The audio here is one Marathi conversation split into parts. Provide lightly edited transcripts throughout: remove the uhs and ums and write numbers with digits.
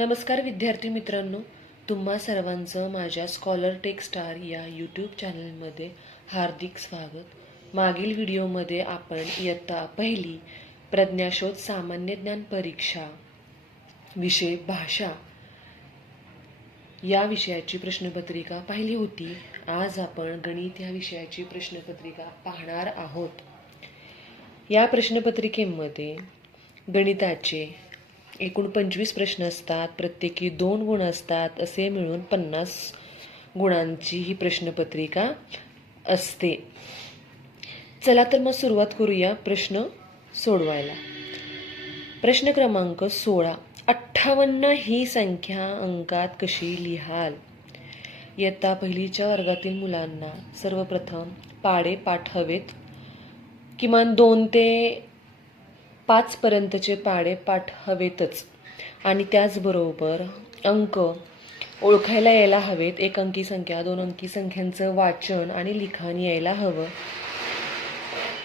नमस्कार विद्यार्थी मित्रांनो, तुम्हा सर्वांचं माझ्या स्कॉलर टेक स्टार या यूट्यूब चॅनलमध्ये हार्दिक स्वागत. मागील व्हिडिओमध्ये आपण इयत्ता पहिली प्रज्ञाशोध सामान्य ज्ञान परीक्षा विषय भाषा या विषयाची प्रश्नपत्रिका पाहिली होती. आज आपण गणित या विषयाची प्रश्नपत्रिका पाहणार आहोत. या प्रश्नपत्रिकेमध्ये गणिताचे एकूण 25 प्रश्न असतात, प्रत्येकी 2 गुण असतात, असे मिळून 50 गुणांची ही प्रश्नपत्रिका असते. चला तर मग सुरुवात करूया प्रश्न सोडवायला. प्रश्न क्रमांक 16. 58 ही संख्या अंकात कशी लिहाल? इयत्ता पहिलीच्या वर्गातील मुलांना सर्वप्रथम पाढे पाठ हवेत. किमान 2 ते 5 पर्यंतचे पाढे पाठ हवेतच आणि त्याचबरोबर अंक ओळखायला यायला हवेत. 1 अंकी संख्या, 2 अंकी संख्यांचं वाचन आणि लिखाण यायला हवं.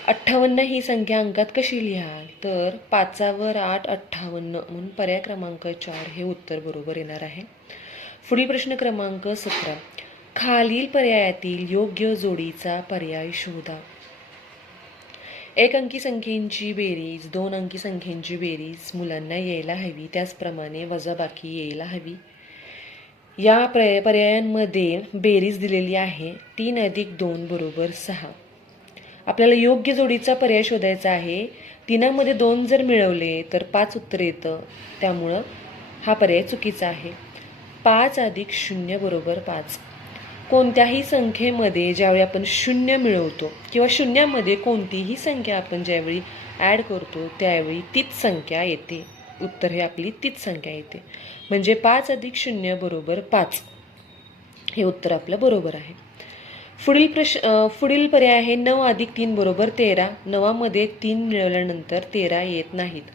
58 ही संख्या अंकात कशी लिहाल? तर 5 वर 8 58 म्हणून पर्याय क्रमांक 4 हे उत्तर बरोबर येणार आहे. पुढील प्रश्न क्रमांक 17. खालील पर्यायातील योग्य जोडीचा पर्याय शोधा. 1 अंकी संख्येची बेरीज, 2 अंकी संख्येची बेरीज मुलांना यायला हवी, त्याचप्रमाणे वजाबाकी यायला हवी. या पर्यायांमध्ये बेरीज दिलेली आहे. 3 अधिक 2 बरोबर 6. आपल्याला योग्य जोडीचा पर्याय शोधायचा आहे. 3मध्ये 2 जर मिळवले तर 5 उत्तर येतं, त्यामुळं हा पर्याय चुकीचा आहे. 5 अधिक 0 बरोबर 5. कोणत्याही संख्येमध्ये ज्यावेळी आपण 0 मिळवतो किंवा शून्यामध्ये कोणतीही संख्या आपण ज्यावेळी ॲड करतो त्यावेळी तीच संख्या येते. उत्तर हे आपली तीच संख्या येते. म्हणजे 5 अधिक 0 बरोबर 5 हे उत्तर आपलं बरोबर आहे. पुढील पर्याय आहे 9 अधिक 3 बरोबर 13. 9मध्ये 3 मिळवल्यानंतर 13 येत नाहीत,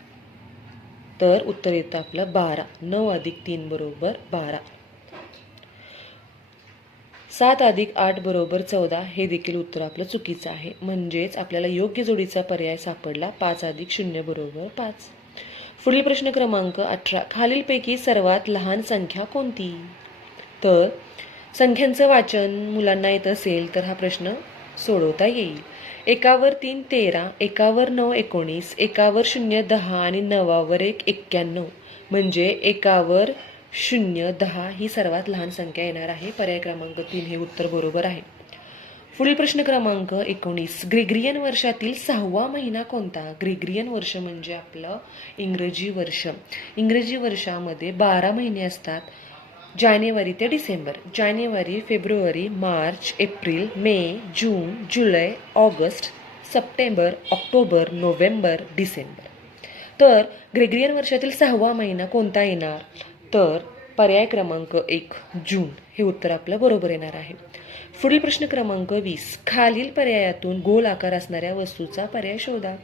तर उत्तर येतं आपलं 12. 9 अधिक 3 बरोबर 12. 7 अधिक 8 बरोबर 14 हे देखील उत्तर आपलं चुकीचं आहे. म्हणजेच आपल्याला योग्य जोडीचा पर्याय सापडला 5 अधिक 0 बरोबर 5. पुढील प्रश्न क्रमांक 18. खालीलपैकी सर्वात लहान संख्या कोणती? तर संख्यांचं वाचन मुलांना येत असेल तर हा प्रश्न सोडवता येईल. 1 वर 3 13, 1 वर 9 19, 1 वर 0 10 आणि 9 वर 1 91. म्हणजे 1 वर 0 10 ही सर्वात लहान संख्या येणार आहे. पर्याय क्रमांक 3 हे उत्तर बरोबर आहे. पुढील प्रश्न क्रमांक 19. ग्रेगरियन वर्षातील 6वा महिना कोणता? ग्रेगरियन वर्ष म्हणजे आपलं इंग्रजी वर्ष. इंग्रजी वर्षामध्ये 12 महिने असतात, जानेवारी ते डिसेंबर. जानेवारी, फेब्रुवारी, मार्च, एप्रिल, मे, जून, जुलै, ऑगस्ट, सप्टेंबर, ऑक्टोबर, नोव्हेंबर, डिसेंबर. तर ग्रेगरियन वर्षातील 6वा महिना कोणता येणार? तर पर्याय क्रमांक 1 जून हे उत्तर आपलं बरोबर येणार आहे. पुढील प्रश्न क्रमांक 20. खालील पर्यायातून गोल आकार असणाऱ्या वस्तूचा पर्याय शोधा.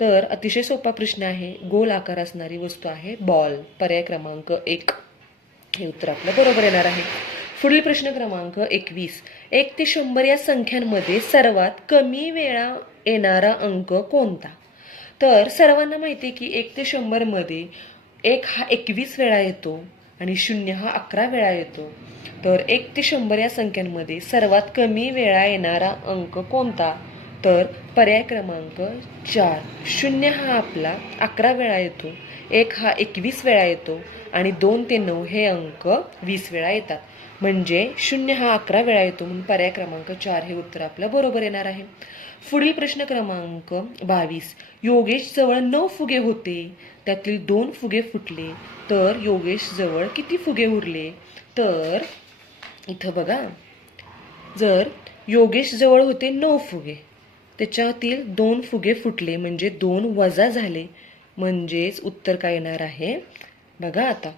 तर अतिशय सोपा प्रश्न आहे. गोल आकार असणारी वस्तू आहे बॉल. पर्याय क्रमांक 1 हे उत्तर आपलं बरोबर येणार आहे. पुढील प्रश्न क्रमांक 21. 1 ते 100 या संख्यांमध्ये सर्वात कमी वेळा येणारा अंक कोणता? तर सर्वांना माहिती आहे की 1 ते 100 मध्ये 1 हा 21 वेळा येतो आणि 0 हा 11 वेळा येतो. तर 1 ते 100 या संख्यांमध्ये सर्वात कमी वेळा येणारा अंक कोणता? तर पर्याय क्रमांक 4. 0 हा आपला 11 वेळा येतो, 1 हा 21 वेळा येतो आणि 2 ते 9 हे अंक 20 वेळा येतात. म्हणजे 0 हा 11 वेळा येतो, म्हणून पर्याय क्रमांक 4 हे उत्तर आपलं बरोबर येणार आहे. पुढील प्रश्न क्रमांक 22. योगेश जवळ 9 फुगे होते, त्यातील 2 फुगे फुटले, तर योगेश जवळ किती फुगे उरले? तर इथं बघा, जर योगेश जवळ होते 9 फुगे, त्याच्यातील 2 फुगे फुटले म्हणजे 2 वजा झाले, म्हणजेच उत्तर काय येणार आहे? बघा आता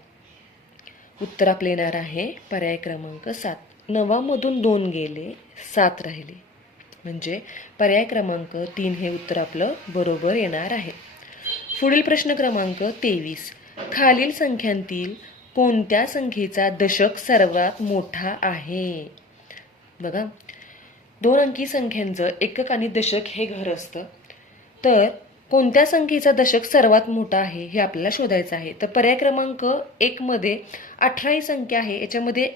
उत्तर आपले येणार आहे पर्याय क्रमांक 7. 9मधून 2 गेले, 7 राहिले, म्हणजे पर्याय क्रमांक 3 हे उत्तर आपलं बरोबर येणार आहे. पुढील प्रश्न क्रमांक 23. खालील संख्यांतील कोणत्या संख्येचा दशक सर्वात मोठा आहे? बघा, 2 अंकी संख्यांचं एकक आणि दशक हे घर असतं. तर कोणत्या संख्येचा दशक सर्वात मोठा आहे हे आपल्याला शोधायचं आहे. तर पर्याय क्रमांक 1 मध्ये 18 ही संख्या आहे. याच्यामध्ये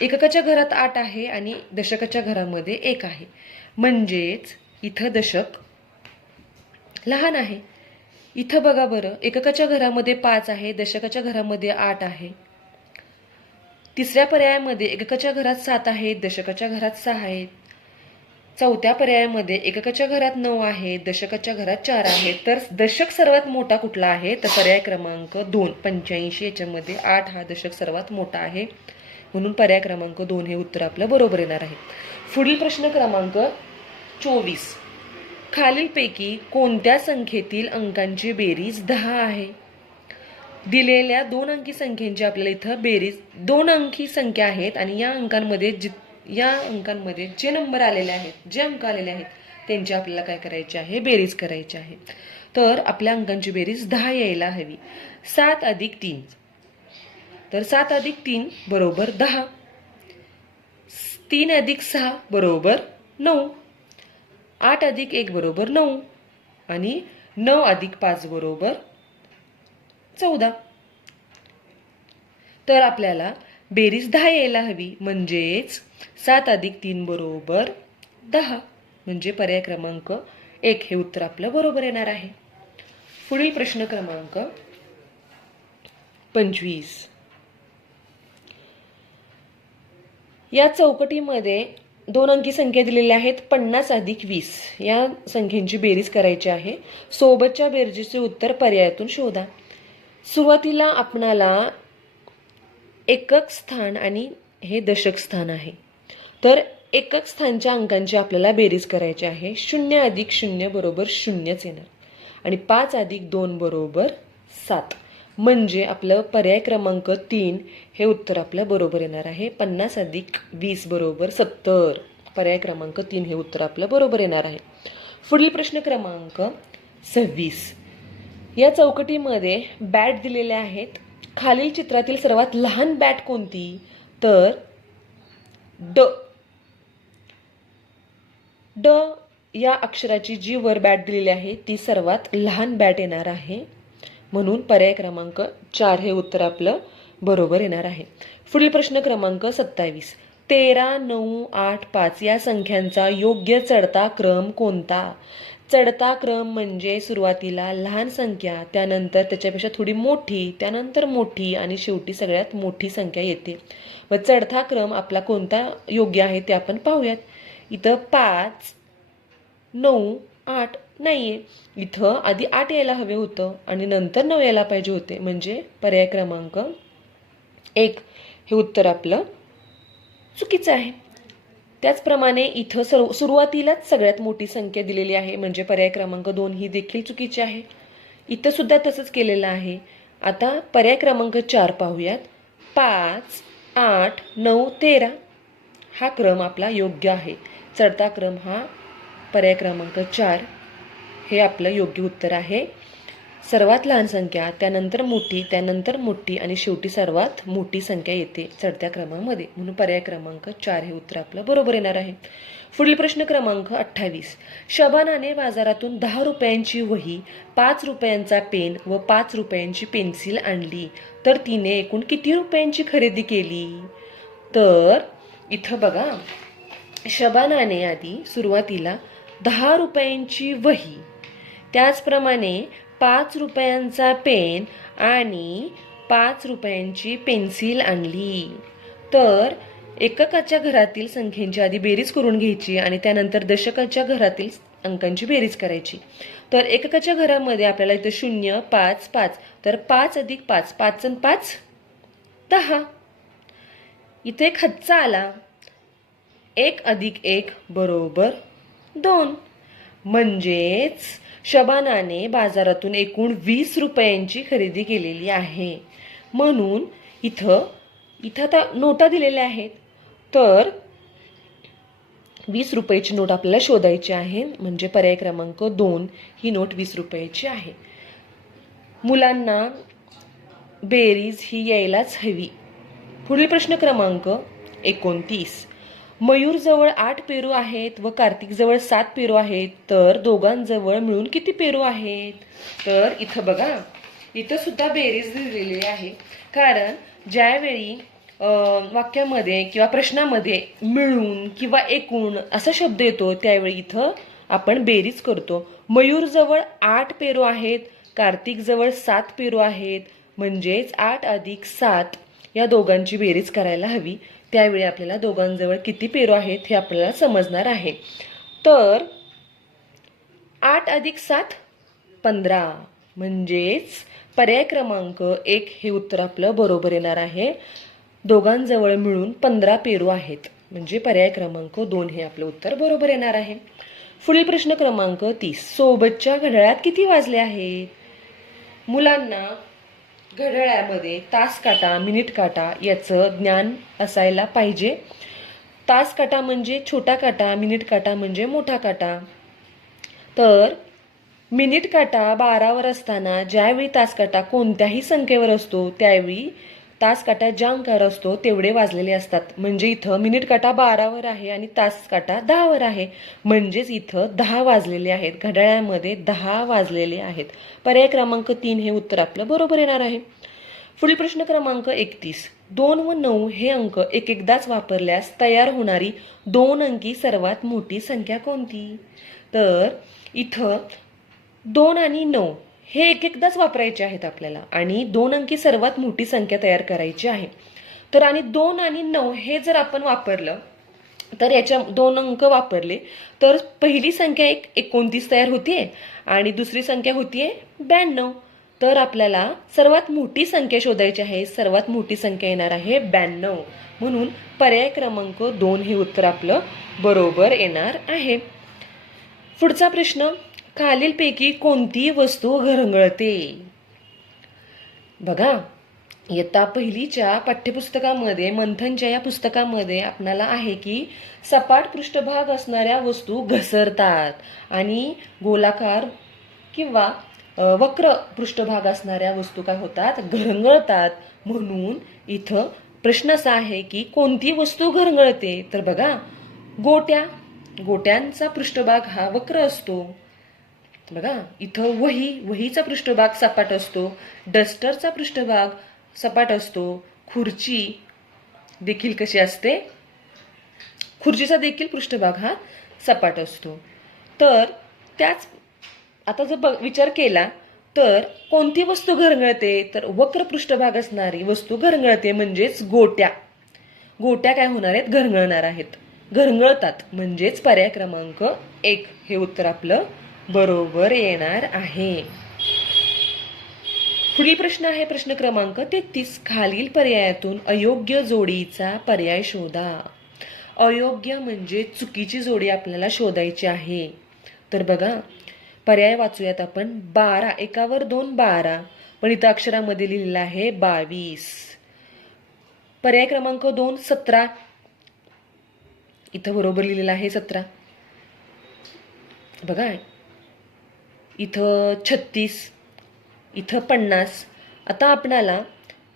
एककाच्या घरात 8 आहे आणि दशकाच्या घरामध्ये 1 आहे. म्हणजेच इथं दशक लहान आहे. इथं बघा बरं, एककाच्या घरामध्ये 5 आहे, दशकाच्या घरामध्ये 8 आहे. तिसऱ्या पर्यायामध्ये एककाच्या घरात 7 आहेत, दशकाच्या घरात 6 आहेत. चौथ्या पर्यायामध्ये एककाच्या घरात 9 आहे, दशकाच्या घरात 4 आहे. तर दशक सर्वात मोठा कुठला आहे? तर पर्याय क्रमांक 2 85. याच्यामध्ये 8 हा दशक सर्वात मोठा आहे. म्हणून पर्याय क्रमांक 2 हे उत्तर आपलं बरोबर येणार आहे. पुढील प्रश्न क्रमांक 24. खालीलपैकी कोणत्या संख्येतील अंकांची बेरीज 10 आहे? दिलेल्या 2 अंकी संख्येची आपल्याला इथं बेरीज 2 अंकी संख्या आहेत आणि या अंकांमध्ये जे नंबर आलेले आहेत, जे अंक आलेले आहेत त्यांची आपल्याला काय करायचे आहे? बेरीज करायची आहे. तर आपल्या अंकांची बेरीज 10 यायला हवी. 7 अधिक 3. तर 7 अधिक 3 बरोबर 10. 3 अधिक 6 बरोबर 9. 8 अधिक 1 बरोबर 9 आणि 9 अधिक 5 बरोबर 14. तर आपल्याला बेरीज 10 यायला हवी. म्हणजेच 7 अधिक 3 बरोबर 10. म्हणजे पर्याय क्रमांक 1 हे उत्तर आपलं बरोबर येणार आहे. पुढील प्रश्न क्रमांक 25. या चौकटीमध्ये 2 अंकी संख्या दिलेल्या आहेत. 50 अधिक 20 या संख्येची बेरीज करायची आहे. सोबतच्या बेरजेचे उत्तर पर्यायातून शोधा. सुरुवातीला आपणाला एकक स्थान आणि हे दशक स्थान आहे. तर एकक स्थानच्या अंकांची आपल्याला बेरीज करायची आहे. 0 अधिक 0 बरोबर 0च येणार आणि 5 अधिक 2 बरोबर 7. म्हणजे आपलं पर्याय क्रमांक 3 हे उत्तर आपलं बरोबर येणार आहे. 50 अधिक 20 बरोबर 70. पर्याय क्रमांक 3 हे उत्तर आपलं बरोबर येणार आहे. पुढील प्रश्न क्रमांक 26. या चौकटीमध्ये बॅट दिलेल्या आहेत. खालील चित्रातील सर्वात लहान बॅट कोणती? तर ड या अक्षराची जी वर बॅट दिलेली आहे ती सर्वात लहान बॅट येणार आहे. म्हणून पर्याय क्रमांक 4 हे उत्तर आपलं बरोबर येणार आहे. पुढील प्रश्न क्रमांक 27. 13, 9, 8, 5 या संख्यांचा योग्य चढता क्रम कोणता? चढता क्रम म्हणजे सुरुवातीला लहान संख्या, त्यानंतर त्याच्यापेक्षा थोडी मोठी, त्यानंतर मोठी आणि शेवटी सगळ्यात मोठी संख्या येते. व चढता क्रम आपला कोणता योग्य आहे ते आपण पाहूयात. इथं 5, 9, 8 नाहीये. इथं आधी 8 यायला हवे होतं आणि नंतर 9 यायला पाहिजे होते. म्हणजे पर्याय क्रमांक 1 हे उत्तर आपलं चुकीचं आहे. त्याचप्रमाणे इथं सुरुवातीलाच सगळ्यात मोठी संख्या दिलेली आहे. म्हणजे पर्याय क्रमांक 2 ही देखील चुकीची आहे. इथं सुद्धा तसंच केलेलं आहे. आता पर्याय क्रमांक 4 पाहूयात. 5, 8, 9, 13 हा क्रम आपला योग्य आहे. चढता क्रम हा पर्याय क्रमांक 4 हे आपलं योग्य उत्तर आहे. सर्वात लहान संख्या, त्यानंतर मोठी, त्यानंतर मोठी आणि शेवटी सर्वात मोठी संख्या येते चढत्या क्रमामध्ये. म्हणून पर्याय क्रमांक 4 हे उत्तर आपलं बरोबर येणार आहे. पुढील प्रश्न क्रमांक 28. शबानाने बाजारातून 10 रुपयांची वही, 5 रुपयांचा पेन व 5 रुपयांची पेन्सिल आणली. तर तिने एकूण किती रुपयांची खरेदी केली? तर इथं बघा, शबानाने आधी सुरुवातीला 10 रुपयांची वही, त्याचप्रमाणे 5 रुपयांचा पेन आणि 5 रुपयांची पेन्सिल आणली. तर एककाच्या घरातील संख्येची आधी बेरीज करून घ्यायची आणि त्यानंतर दशकाच्या घरातील अंकांची बेरीज करायची. तर एककाच्या घरामध्ये आपल्याला इथं 0, 5, 5. तर 5 अधिक 5, 5 आणि 5 10. इथे एक हातचा आला. 1 अधिक 1 बरोबर 2. म्हणजेच शबानाने बाजारातून एकूण 20 रुपयांची खरेदी केलेली आहे. म्हणून इथं आता नोटा दिलेल्या आहेत. तर 20 रुपयाची नोट आपल्याला शोधायची आहे. म्हणजे पर्याय क्रमांक 2 ही नोट 20 रुपयाची आहे. मुलांना बेरीज ही यायलाच हवी. पुढील प्रश्न क्रमांक 29. मयूरजवळ 8 पेरू आहेत व कार्तिकजवळ 7 पेरू आहेत, तर दोघांजवळ मिळून किती पेरू आहेत? तर इथं बघा, इथं सुद्धा बेरीज दिलेली आहे. कारण ज्यावेळी वाक्यामध्ये किंवा प्रश्नामध्ये मिळून किंवा एकूण असा शब्द येतो त्यावेळी इथं आपण बेरीज करतो. मयूरजवळ 8 पेरू आहेत, कार्तिकजवळ 7 पेरू आहेत, म्हणजेच 8 अधिक 7 या दोघांची बेरीज करायला हवी. त्यावेळी आपल्याला दोघांजवळ किती पेरू आहेत हे आपल्याला समजणार आहे. तर 8 अधिक 7 15, म्हणजेच पर्याय क्रमांक 1 हे उत्तर आपलं बरोबर येणार आहे. दोघांजवळ मिळून 15 पेरू आहेत, म्हणजे पर्याय क्रमांक 2 हे आपलं उत्तर बरोबर येणार आहे. पुढील प्रश्न क्रमांक 30. सोबतच्या घड्याळात किती वाजले आहेत? मुलांना घड्याळामध्ये तास काटा, मिनिट काटा याचं ज्ञान असायला पाहिजे. तास काटा म्हणजे छोटा काटा, मिनिट काटा म्हणजे मोठा काटा. तर मिनिट काटा 12वर असताना ज्यावेळी तास काटा कोणत्याही संख्येवर असतो त्यावेळी तास काटा ज्या अंकावर असतो तेवढे वाजलेले असतात. म्हणजे इथं मिनिट काटा 12वर आहे आणि तास काटा 10वर आहे, म्हणजेच इथं 10 वाजलेले आहेत. घड्याळामध्ये 10 वाजलेले आहेत. पर्याय क्रमांक 3 हे उत्तर आपलं बरोबर येणार आहे. पुढील प्रश्न क्रमांक 31. 2 व 9 हे अंक एकदाच वापरल्यास तयार होणारी 2 अंकी सर्वात मोठी संख्या कोणती? तर इथं 2 आणि 9 हे एकदाच वापरायचे आहेत आपल्याला आणि 2 अंकी सर्वात मोठी संख्या तयार करायची आहे. तर आणि 2 आणि 9 हे जर आपण वापरलं तर याच्या 2 अंक वापरले तर पहिली संख्या 29 तयार होतीये आणि दुसरी संख्या होतीये 92. तर आपल्याला सर्वात मोठी संख्या शोधायची आहे. सर्वात मोठी संख्या येणार आहे 92. म्हणून पर्याय क्रमांक 2 हे उत्तर आपलं बरोबर येणार आहे. पुढचा प्रश्न. खालीलपैकी कोणती वस्तू घरंगळते? बघा, इयत्ता पहिलीच्या पाठ्यपुस्तकामध्ये मंथनच्या या पुस्तकामध्ये आपल्याला आहे की सपाट पृष्ठभाग असणाऱ्या वस्तू घसरतात आणि गोलाकार किंवा वक्र पृष्ठभाग असणाऱ्या वस्तू काय होतात? घरंगळतात. म्हणून इथं प्रश्न असा आहे की कोणती वस्तू घरंगळते? तर बघा, गोट्यांचा पृष्ठभाग हा वक्र असतो. बघा, इथं वहीचा पृष्ठभाग सपाट असतो. डस्टरचा पृष्ठभाग सपाट असतो. खुर्ची देखील कशी असते? खुर्चीचा देखील पृष्ठभाग हा सपाट असतो. तर त्याच आता जर विचार केला तर कोणती वस्तू घरंगळते? तर वक्र पृष्ठभाग असणारी वस्तू घरंगळते, म्हणजेच गोट्या काय होणार आहेत? घरंगळणार आहेत, घरंगळतात. म्हणजेच पर्याय क्रमांक 1 हे उत्तर आपलं बरोबर येणार आहे. पुढील प्रश्न आहे प्रश्न क्रमांक 33. खालील पर्यायातून अयोग्य जोडीचा पर्याय शोधा. अयोग्य म्हणजे चुकीची जोडी आपल्याला शोधायची आहे. तर बघा, पर्याय वाचूयात आपण. 12 एकावर 2 12, पण इथं अक्षरामध्ये लिहिलेलं आहे 22. पर्याय क्रमांक 2 17, इथं बरोबर लिहिलेलं आहे 17. बघा, इथं 36, इथं 50. आता आपल्याला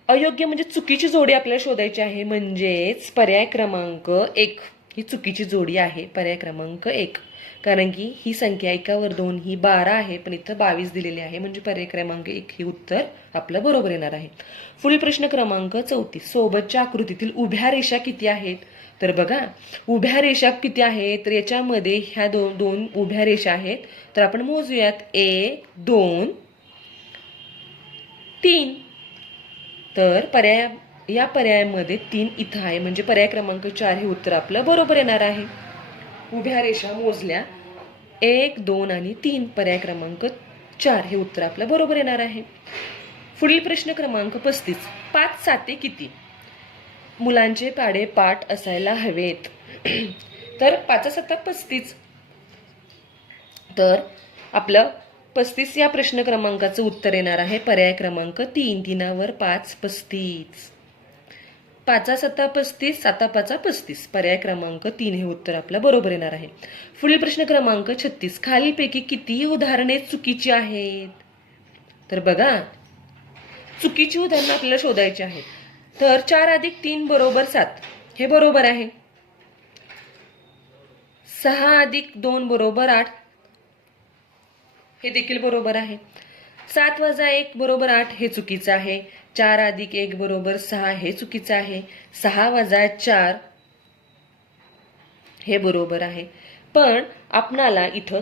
अयोग्य म्हणजे चुकीची जोडी आपल्याला शोधायची आहे, म्हणजेच पर्याय क्रमांक 1 ही चुकीची जोडी आहे. पर्याय क्रमांक 1, कारण की ही संख्या एकावर 2 ही 12 आहे, पण इथं 22 दिलेली आहे, म्हणजे पर्याय क्रमांक 1 हे उत्तर आपलं बरोबर येणार आहे. पुढील प्रश्न क्रमांक 34. सोबतच्या आकृतीतील उभ्या रेषा किती आहेत? तर बघा, उभ्या रेषा किती आहेत? तर याच्यामध्ये ह्या दोन उभ्या रेषा आहेत. तर आपण मोजूयात. 1 2 3. तर या पर्यायामध्ये 3 इथं आहे, म्हणजे पर्याय क्रमांक 4 हे उत्तर आपलं बरोबर येणार आहे. उभ्या रेषा मोजल्या 1 2 आणि 3, पर्याय क्रमांक 4 हे उत्तर आपलं बरोबर येणार आहे. पुढील प्रश्न क्रमांक 35. 5 7 किती? मुलांचे पाढे पाठ असायला हवेत. तर 5 7 35. तर आपलं 35 या प्रश्न क्रमांकाचं उत्तर येणार आहे पर्याय क्रमांक 3. 3वर 5 35. 5 7 35, 7 5 35, पर्याय क्रमांक 3 हे उत्तर आपलं बरोबर येणार आहे. पुढील प्रश्न क्रमांक 36. खालीलपैकी किती उदाहरणे चुकीची आहेत? तर बघा, चुकीची उदाहरणं आपल्याला शोधायची आहेत. तर 4 अधिक 3 बरोबर 7 हे बरोबर आहे. 6 अधिक 2 बरोबर 8, हे देखील बरोबर आहे. 7 वजा 1 बरोबर 8, हे चुकीचं आहे. 4 अधिक 1 बरोबर 6, हे चुकीचं आहे. 6 वजा 4 हे बरोबर आहे. पण आपणाला इथं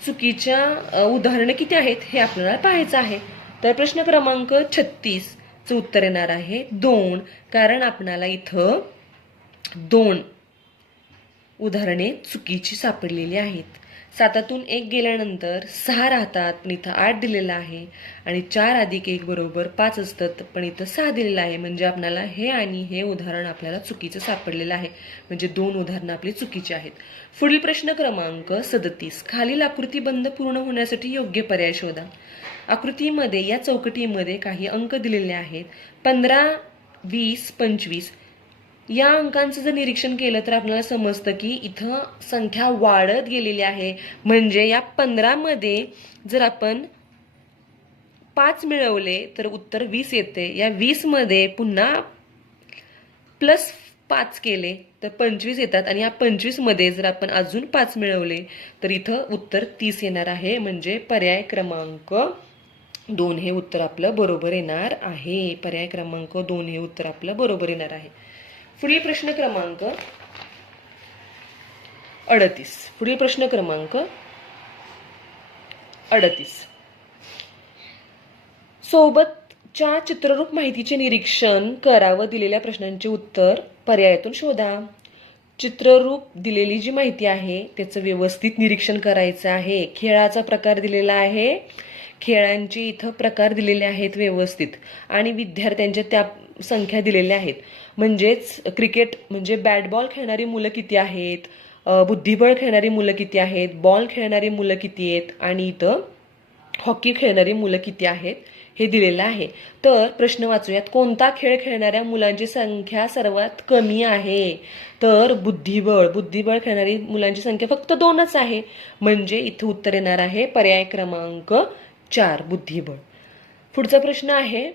चुकीच्या उदाहरणं किती आहेत हे आपल्याला पाहायचं आहे. तर प्रश्न क्रमांक 36 चं उत्तर येणार आहे 2, कारण आपणाला इथं 2 उदाहरणे चुकीची सापडलेली आहेत. 7तून 1 गेल्यानंतर 6 राहतात, पण इथं 8 दिलेलं आहे. आणि 4 अधिक 1 बरोबर 5 असतं, पण इथं 6 दिलेलं आहे. म्हणजे आपल्याला हे आणि हे उदाहरण आपल्याला चुकीचं सापडलेलं आहे. म्हणजे 2 उदाहरणं आपली चुकीची आहेत. पुढील प्रश्न क्रमांक 37, खालील आकृतीबंध पूर्ण होण्यासाठी योग्य पर्याय शोधा. आकृतीमध्ये या चौकटीमध्ये काही अंक दिलेले आहेत. 15, 20, 25 या अंकांचं जर निरीक्षण केलं तर आपल्याला समजतं की इथं संख्या वाढत गेलेली आहे. म्हणजे या 15 मध्ये जर आपण 5 मिळवले तर उत्तर 20 येते. या 20 मध्ये पुन्हा प्लस 5 केले तर 25 येतात. आणि या 25 मध्ये जर आपण अजून 5 मिळवले तर इथं उत्तर 30 येणार आहे. म्हणजे पर्याय क्रमांक 2 हे उत्तर आपलं बरोबर येणार आहे. पर्याय क्रमांक 2 हे उत्तर आपलं बरोबर येणार आहे. पुढील प्रश्न क्रमांक 38. पुढील प्रश्न क्रमांक 38. सोबतच्या चित्ररूप माहितीचे निरीक्षण करा व दिलेल्या प्रश्नांचे उत्तर पर्यायातून शोधा. चित्ररूप दिलेली जी माहिती आहे त्याचं व्यवस्थित निरीक्षण करायचं आहे. खेळाचा प्रकार दिलेला आहे, खेळांचे इथं प्रकार दिलेले आहेत व्यवस्थित, आणि विद्यार्थ्यांच्या त्या संख्या दिलेल्या आहेत. म्हणजेच क्रिकेट म्हणजे बॅट बॉल खेळणारी मुलं किती आहेत, बुद्धिबळ खेळणारी मुलं किती आहेत, बॉल खेळणारी मुलं किती आहेत, आणि इथं हॉकी खेळणारी मुलं किती आहेत हे दिलेलं आहे. तर प्रश्न वाचूयात. कोणता खेळ खेळणाऱ्या मुलांची संख्या सर्वात कमी आहे? तर बुद्धिबळ खेळणारी मुलांची संख्या फक्त 2च आहे. म्हणजे इथं उत्तर येणार आहे पर्याय क्रमांक 4, बुद्धिबळ. पुढचा प्रश्न आहे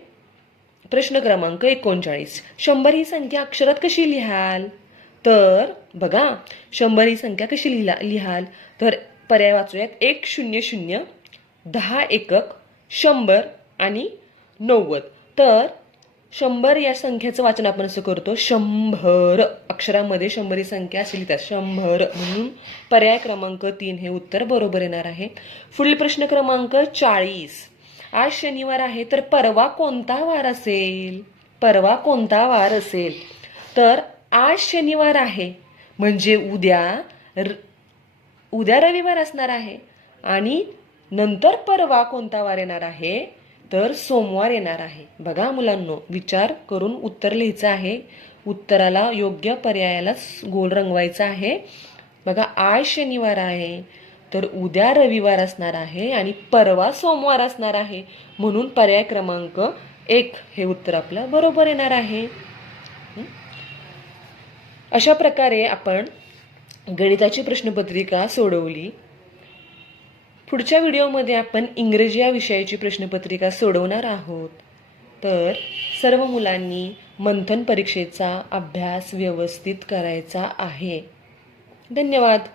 प्रश्न क्रमांक 39. 100 ही संख्या अक्षरात कशी लिहाल? तर बघा, 100 ही संख्या कशी लिहाल तर पर्याय वाचूयात. 1 0 0, 10 एकक, 100 आणि 90. तर 100 या संख्येचं वाचन आपण असं करतो 100. अक्षरामध्ये 100 ही संख्या अशी लिहितात 100. म्हणून पर्याय क्रमांक 3 हे उत्तर बरोबर येणार आहे. पुढील प्रश्न क्रमांक 40. आज शनिवार आहे तर परवा कोणता वार असेल? परवा कोणता वार असेल? तर आज शनिवार आहे म्हणजे उद्या रविवार असणार आहे. आणि नंतर परवा कोणता वार येणार आहे? तर सोमवार येणार आहे. बघा मुलांनो, विचार करून उत्तर लिहायचं आहे. उत्तराला योग्य पर्यायाला गोल रंगवायचा आहे. बघा, आज शनिवार आहे तर उद्या रविवार असणार आहे आणि परवा सोमवार असणार आहे. म्हणून पर्याय क्रमांक 1 हे उत्तर आपलं बरोबर येणार आहे. अशा प्रकारे आपण गणिताची प्रश्नपत्रिका सोडवली. पुढच्या व्हिडिओमध्ये आपण इंग्रजी या विषयाची प्रश्नपत्रिका सोडवणार आहोत. तर सर्व मुलांनी मंथन परीक्षेचा अभ्यास व्यवस्थित करायचा आहे. धन्यवाद.